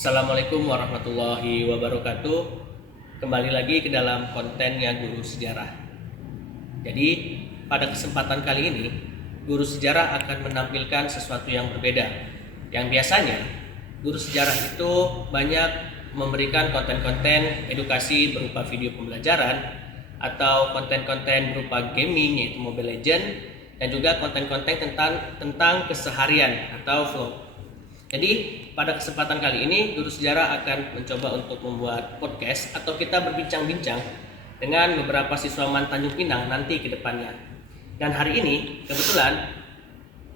Assalamualaikum warahmatullahi wabarakatuh. Kembali lagi ke dalam kontennya Guru Sejarah. Jadi pada kesempatan kali ini Guru Sejarah akan menampilkan sesuatu yang berbeda. Yang biasanya Guru Sejarah itu banyak memberikan konten-konten edukasi berupa video pembelajaran atau konten-konten berupa gaming yaitu Mobile Legends, dan juga konten-konten tentang keseharian atau vlog. Jadi pada kesempatan kali ini Guru Sejarah akan mencoba untuk membuat podcast atau kita berbincang-bincang dengan beberapa siswa MAN Tanjung Pinang nanti ke depannya. Dan hari ini kebetulan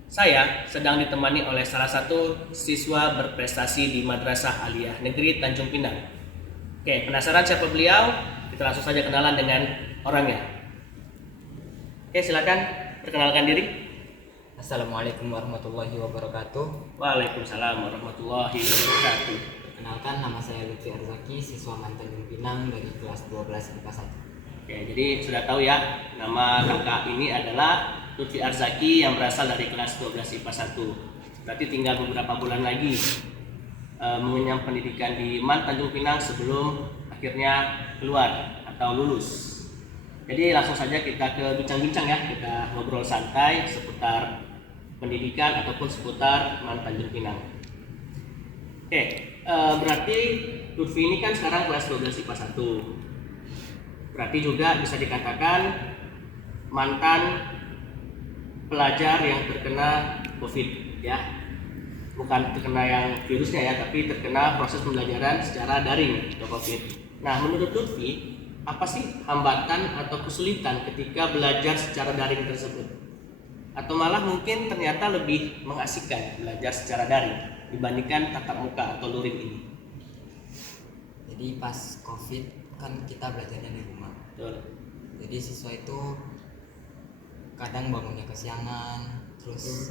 saya sedang ditemani oleh salah satu siswa berprestasi di Madrasah Aliyah Negeri Tanjung Pinang. Oke, penasaran siapa beliau? Kita langsung saja kenalan dengan orangnya. Oke, silakan perkenalkan diri. Assalamualaikum warahmatullahi wabarakatuh. Waalaikumsalam warahmatullahi wabarakatuh. Perkenalkan, nama saya Lutfi Arzaki, siswa MAN Tanjung Pinang dari kelas 12 IPA 1. Oke, jadi sudah tahu ya, nama kakak ini adalah Lutfi Arzaki yang berasal dari kelas 12 IPA 1. Berarti tinggal beberapa bulan lagi mengenyam pendidikan di MAN Tanjung Pinang sebelum akhirnya keluar atau lulus. Jadi langsung saja kita ke bincang-bincang ya, kita ngobrol santai seputar pendidikan ataupun seputar MAN Tanjung Pinang. Oke, berarti Lutfi ini kan sekarang kelas 12 IPA 1. Berarti juga bisa dikatakan mantan pelajar yang terkena COVID ya. Bukan terkena yang virusnya ya, tapi terkena proses pembelajaran secara daring atau COVID. Nah, menurut Lutfi, apa sih hambatan atau kesulitan ketika belajar secara daring tersebut? Atau malah mungkin ternyata lebih mengasihkan belajar secara daring dibandingkan tatap muka atau luring ini? Jadi pas COVID kan kita belajarnya di rumah. Betul. Jadi siswa itu kadang bangunnya kesiangan, terus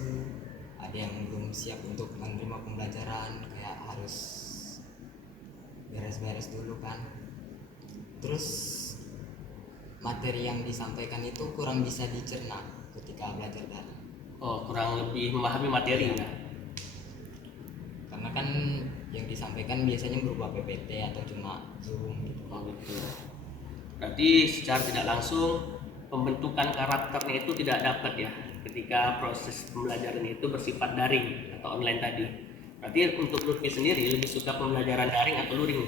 ada yang belum siap untuk menerima pembelajaran, kayak harus beres-beres dulu kan. Terus materi yang disampaikan itu kurang bisa dicerna ketika belajar daring. Oh, kurang lebih memahami materi ya. Karena kan yang disampaikan biasanya berupa PPT atau cuma Zoom gitu. Oh, gitu. Berarti secara tidak langsung pembentukan karakternya itu tidak dapat ya ketika proses pembelajaran itu bersifat daring atau online tadi. Berarti untuk Lutfi sendiri lebih suka pembelajaran daring atau luring?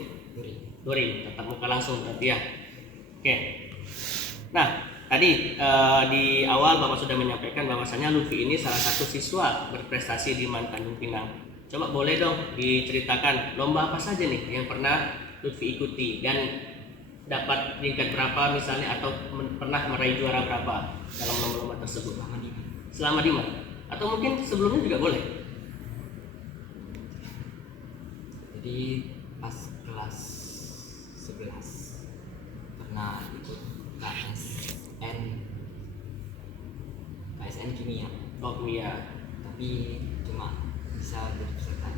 Luring, tatap muka langsung berarti ya. Oke. Nah, tadi di awal Bapak sudah menyampaikan bahwasanya Lutfi ini salah satu siswa berprestasi di MAN Tanjung Pinang. Coba boleh dong diceritakan lomba apa saja nih yang pernah Lutfi ikuti dan dapat peringkat berapa misalnya, atau pernah meraih juara berapa dalam lomba-lomba tersebut selama di MAN, atau mungkin sebelumnya juga boleh. Jadi pas kelas 11 pernah ikut KSN kimia. Oh, kimia. Tapi cuma bisa jadi peserta.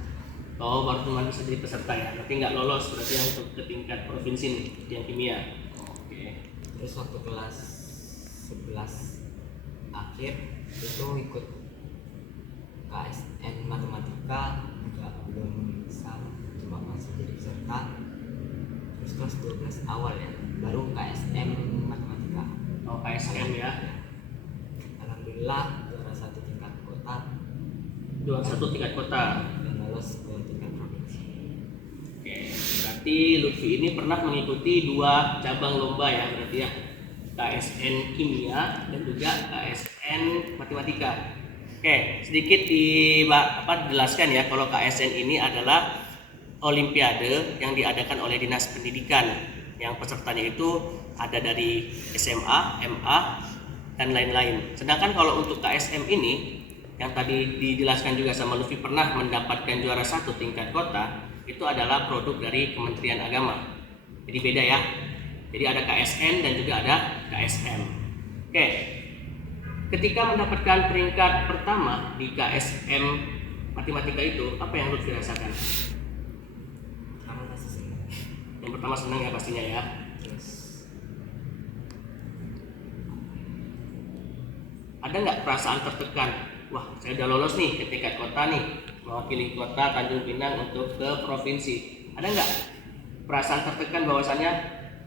Oh, baru cuma bisa jadi peserta ya, berarti nggak lolos berarti yang untuk ke tingkat provinsi nih, yang kimia. Oke. Terus waktu kelas 11 akhir itu ikut KSN matematika, juga belum bisa, cuma masih jadi peserta. Terus kelas 12 awal ya, baru KSM matematika. Oh, KSM ya. Alhamdulillah juara satu tingkat kota. Juara satu tingkat kota. Dan lolos ke tingkat provinsi. Oke, berarti Lutfi ini pernah mengikuti 2 cabang lomba ya, berarti ya. KSN kimia dan juga KSN matematika. Oke, sedikit dijelaskan ya, kalau KSN ini adalah olimpiade yang diadakan oleh Dinas Pendidikan, yang pesertanya itu ada dari SMA, MA, dan lain-lain. Sedangkan kalau untuk KSM ini yang tadi dijelaskan juga sama Lutfi pernah mendapatkan juara 1 tingkat kota, itu adalah produk dari Kementerian Agama. Jadi beda ya. Jadi ada KSN dan juga ada KSM. Oke. Ketika mendapatkan peringkat pertama di KSM matematika itu, apa yang Lutfi rasakan? Yang pertama senang ya pastinya ya. Terus Ada nggak perasaan tertekan? Wah, saya udah lolos nih ke tingkat kota nih, mewakili kota Tanjung Pinang untuk ke provinsi. Ada nggak perasaan tertekan bahwasannya,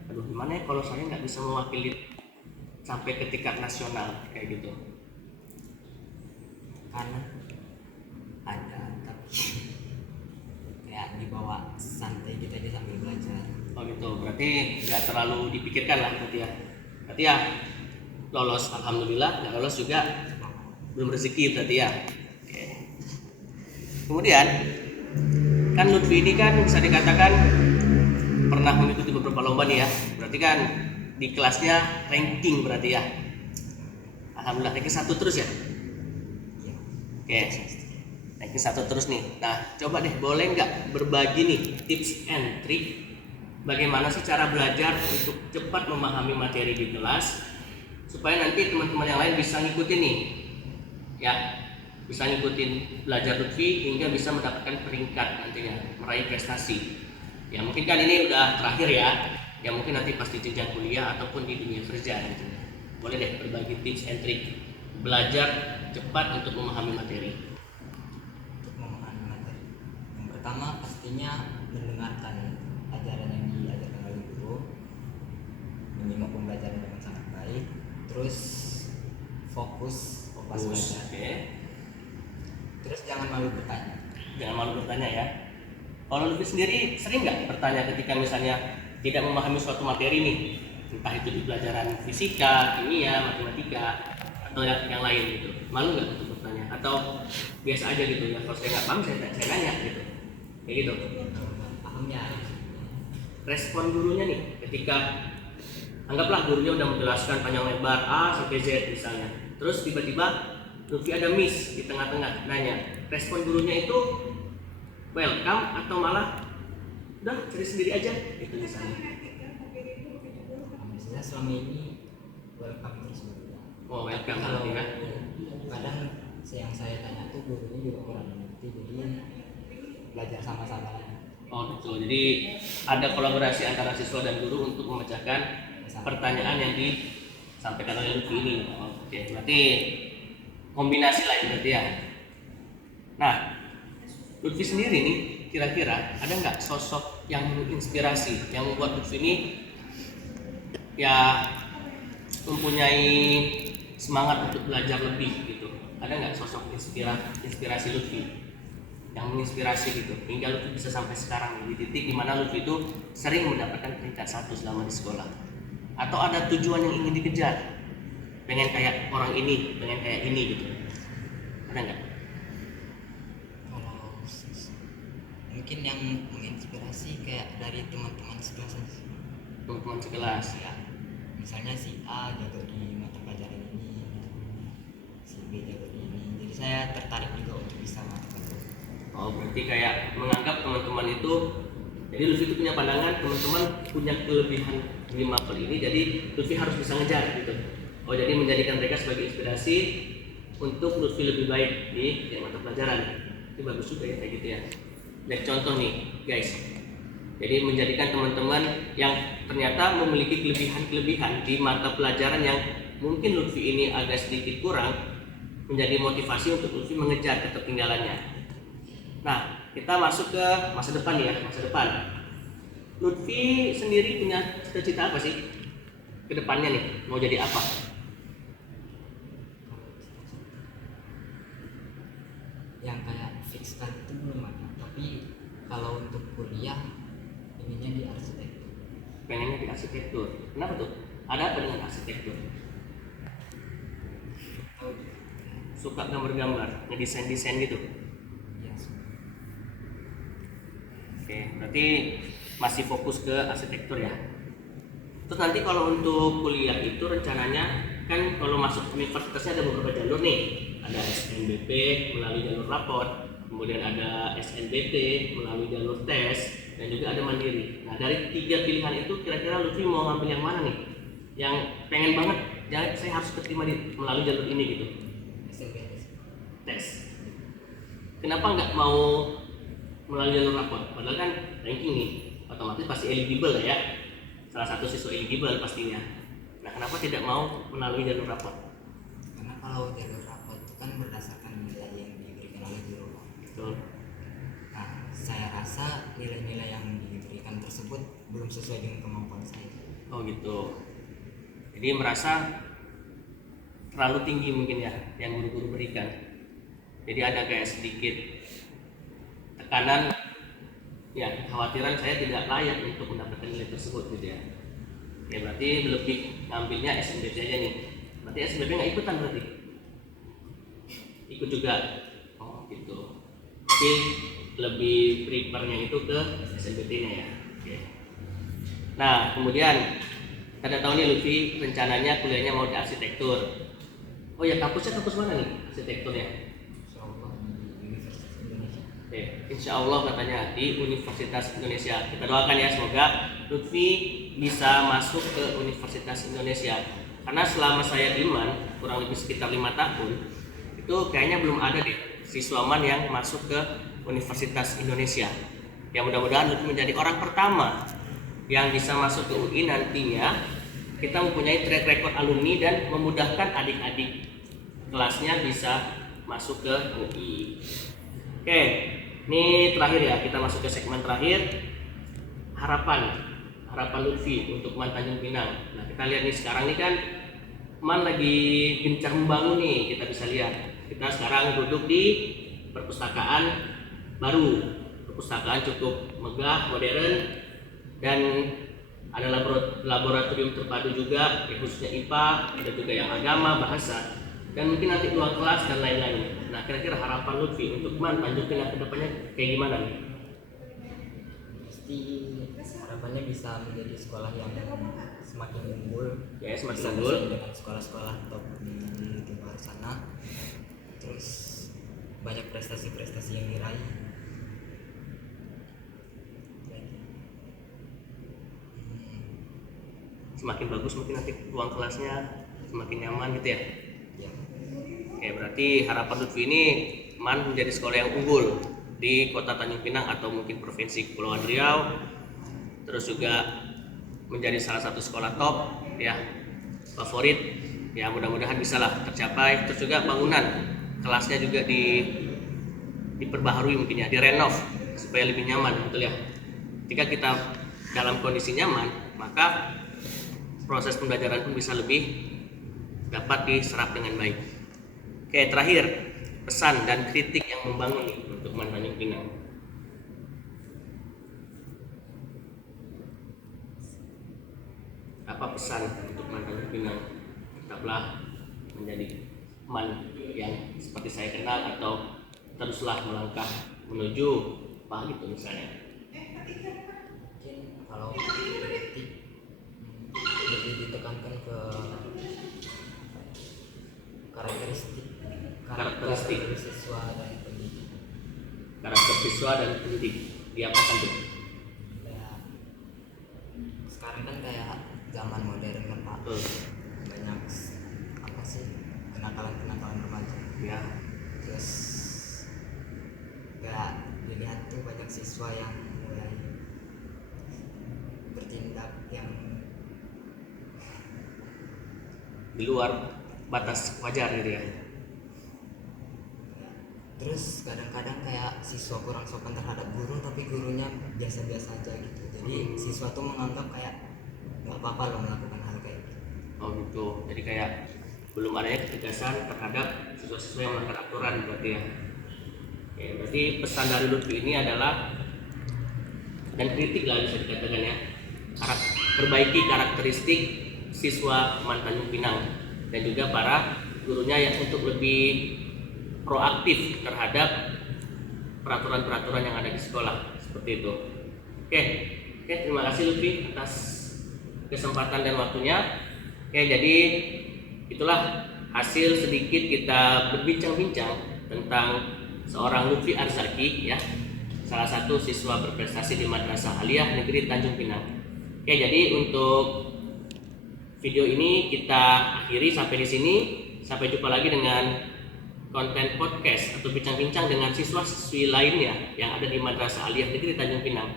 aduh gimana ya kalau saya nggak bisa mewakili sampai ke tingkat nasional kayak gitu? Karena ada, tapi kayak dibawa santai gitu aja sambil belajar. Oh gitu, berarti nggak terlalu dipikirkan lah berarti ya. Berarti ya lolos, alhamdulillah. Nggak lolos juga belum rezeki berarti ya. Oke. Kemudian kan Lutfi ini kan bisa dikatakan pernah mengikuti beberapa lomba nih ya. Berarti kan di kelasnya ranking berarti ya. Alhamdulillah ranking 1 terus ya. Iya. Oke. Ranking 1 terus nih. Nah, coba deh boleh nggak berbagi nih tips and trick bagaimana sih cara belajar untuk cepat memahami materi di kelas supaya nanti teman-teman yang lain bisa ngikutin nih. Ya, bisa ngikutin belajar Lutfi hingga bisa mendapatkan peringkat nantinya, meraih prestasi. Ya mungkin kan ini udah terakhir ya. Ya mungkin nanti pasti jenjang kuliah ataupun di dunia kerja gitu. Boleh deh berbagi tips and trick belajar cepat untuk memahami materi. Untuk memahami materi, yang pertama pastinya mendengarkan ajaran yang diajarkan oleh guru, menyimak pembelajaran dengan sangat baik, terus fokus belajar. Oke. Terus jangan malu bertanya. Jangan malu bertanya ya. Kalau Lutfi sendiri sering nggak bertanya ketika misalnya tidak memahami suatu materi nih, entah itu di pelajaran fisika, kimia, matematika, atau yang lain gitu. Malu nggak untuk bertanya? Atau biasa aja gitu ya? Kalau saya nggak paham, saya nanya gitu. Kayak gitu. Pahamnya Respon gurunya nih, ketika anggaplah gurunya udah menjelaskan panjang lebar A sampai Z misalnya, terus tiba-tiba Lutfi ada miss di tengah-tengah nanya, respon gurunya itu welcome atau malah udah cari sendiri aja itu misalnya. biasanya selama ini welcome terus guru. Oh welcome Kalau berarti kan. kadang yang saya tanya tuh gurunya juga kurang mengerti, jadi belajar sama-sama lagi. Oh betul, jadi ada kolaborasi antara siswa dan guru untuk memecahkan pertanyaan yang disampaikan oleh Lutfi ini. Oke, berarti kombinasi lain berarti ya. Nah, Lutfi sendiri nih kira-kira ada nggak sosok yang menginspirasi yang membuat Lutfi ini ya mempunyai semangat untuk belajar lebih gitu? Ada nggak sosok inspirasi Lutfi yang menginspirasi gitu hingga Lutfi bisa sampai sekarang di titik dimana Lutfi itu sering mendapatkan peringkat 1 selama di sekolah? Atau ada tujuan yang ingin dikejar, pengen kayak orang ini, pengen kayak ini gitu? Ada nggak? Kalau mungkin yang menginspirasi kayak dari teman-teman sekelas aja. Teman-teman sekelas Ya, misalnya si A jago di mata pelajaran ini, si B jago di ini, jadi saya tertarik juga untuk bisa mata pelajaran. Oh berarti kayak menganggap teman-teman itu, jadi Lutfi itu punya pandangan teman-teman punya kelebihan di mapel ini, jadi Lutfi harus bisa ngejar gitu. Oh jadi menjadikan mereka sebagai inspirasi untuk Lutfi lebih baik di mata pelajaran. Itu bagus juga ya kayak gitu ya. Dan contoh nih guys, jadi menjadikan teman-teman yang ternyata memiliki kelebihan-kelebihan di mata pelajaran yang mungkin Lutfi ini agak sedikit kurang, menjadi motivasi untuk Lutfi mengejar ketertinggalannya. Nah, kita masuk ke masa depan ya, masa depan. Lutfi sendiri punya cita-cita apa sih ke depannya nih? Mau jadi apa? Yang kayak fix kan itu belum ada, tapi kalau untuk kuliah ininya di arsitektur. Pengennya di arsitektur. Kenapa tuh? Ada apa dengan arsitektur? Suka gambar-gambar, ngedesain-desain gitu. Ya, Oke, berarti masih fokus ke arsitektur ya. Terus nanti kalau untuk kuliah itu rencananya kan kalau masuk universitasnya ada beberapa jalur nih. Ada SNBP melalui jalur rapot, kemudian ada SNBT melalui jalur tes, dan juga ada mandiri. Nah dari 3 pilihan itu kira-kira Lutfi mau ngambil yang mana nih? Yang pengen banget, jangan saya harus keterima melalui jalur ini gitu. SNBT. Tes. Kenapa nggak mau melalui jalur rapot? Padahal kan ranking nih, otomatis pasti eligible lah ya. Salah satu siswa eligible pastinya. Nah kenapa tidak mau melalui jalur rapot? Karena kalau jalur rapot itu kan berdasarkan nilai yang diberikan oleh guru. Betul. merasa nilai-nilai yang diberikan tersebut belum sesuai dengan kemampuan saya. Oh gitu. Jadi merasa terlalu tinggi mungkin ya yang guru-guru berikan. Jadi ada kayak sedikit tekanan, ya kekhawatiran saya tidak layak untuk mendapatkan nilai tersebut gitu ya. Ya berarti lebih ngambilnya SNBT aja nih. Berarti SNBT nggak ikutan berarti? Ikut juga. Oh gitu. Tapi lebih prepare-nya itu ke SNBT-nya ya. Oke. Nah kemudian kita tahu nih Lutfi rencananya kuliahnya mau di arsitektur. Oh ya, kampusnya kampus mana nih arsitekturnya? Insyaallah di Universitas Indonesia. Insya Allah katanya di Universitas Indonesia. Kita doakan ya semoga Lutfi bisa masuk ke Universitas Indonesia. Karena selama saya di MAN kurang lebih sekitar 5 tahun itu kayaknya belum ada deh siswa MAN yang masuk ke Universitas Indonesia. Ya mudah-mudahan Lutfi menjadi orang pertama yang bisa masuk ke UI nantinya. Kita mempunyai track record alumni dan memudahkan adik-adik kelasnya bisa masuk ke UI. Oke, ini terakhir ya, kita masuk ke segmen terakhir. Harapan Lutfi untuk MAN Tanjung Pinang. Nah kita lihat nih sekarang nih kan MAN lagi gencar membangun nih, kita bisa lihat. Kita sekarang duduk di perpustakaan baru, perpustakaan cukup megah, modern, dan ada laboratorium terpadu juga, khususnya IPA, ada juga yang agama, bahasa, dan mungkin nanti ruang kelas dan lain-lain. Nah kira-kira harapan Lutfi untuk MAN Tanjung Pinang kedepannya kayak gimana nih? Pasti harapannya bisa menjadi sekolah yang semakin unggul, Ya semakin bisa unggul. bersaing dengan sekolah-sekolah top di luar sana. Terus banyak prestasi-prestasi yang diraih. Semakin bagus mungkin nanti ruang kelasnya semakin nyaman gitu ya. Ya, Oke, berarti harapan Lutfi ini MAN menjadi sekolah yang unggul di Kota Tanjung Pinang atau mungkin Provinsi Kepulauan Riau. Terus juga menjadi salah satu sekolah top ya, favorit. Ya mudah-mudahan bisa lah tercapai. Terus juga bangunan kelasnya juga diperbaharui mungkin ya, direnov supaya lebih nyaman, betul ya. Jika kita dalam kondisi nyaman, maka proses pembelajaran pun bisa lebih dapat diserap dengan baik. Oke, terakhir pesan dan kritik yang membangun nih untuk MAN Tanjung Pinang. Apa pesan untuk MAN Tanjung Pinang? Tetaplah menjadi MAN yang seperti saya kenal atau teruslah melangkah menuju apa gitu misalnya. mungkin kalau kritik lebih ditekankan ke karakteristik siswa dan pendidik. Karakter siswa dan pendidik diapakan tuh? Kayak sekarang kan kayak zaman modern kan Pak, banyak apa sih kenakalan remaja. Ya, Terus kayak dilihat tuh banyak siswa yang mulai bertindak yang di luar batas wajar gitu ya. terus kadang-kadang kayak siswa kurang sopan terhadap guru tapi gurunya biasa-biasa aja gitu. Jadi siswa tuh menganggap kayak nggak apa-apa loh melakukan hal kayak gitu. Oh gitu. Jadi kayak belum adanya ketegasan terhadap siswa-siswa yang melanggar aturan berarti ya. Oke, berarti pesan dari Lutfi ini adalah dan kritik lah bisa dikatakan ya. Perbaiki karakteristik siswa MAN Tanjung Pinang dan juga para gurunya yang untuk lebih proaktif terhadap peraturan-peraturan yang ada di sekolah seperti itu. Oke, terima kasih Lutfi atas kesempatan dan waktunya. Oke, jadi itulah hasil sedikit kita berbincang-bincang tentang seorang Lutfi Arzaki ya, salah satu siswa berprestasi di Madrasah Aliyah Negeri Tanjung Pinang. Oke, jadi untuk video ini kita akhiri sampai di sini. Sampai jumpa lagi dengan konten podcast atau bincang-bincang dengan siswa-siswi lainnya yang ada di Madrasah Aliyah Negeri Tanjung Pinang.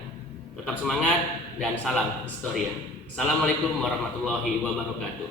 Tetap semangat dan salam historia. Assalamualaikum warahmatullahi wabarakatuh.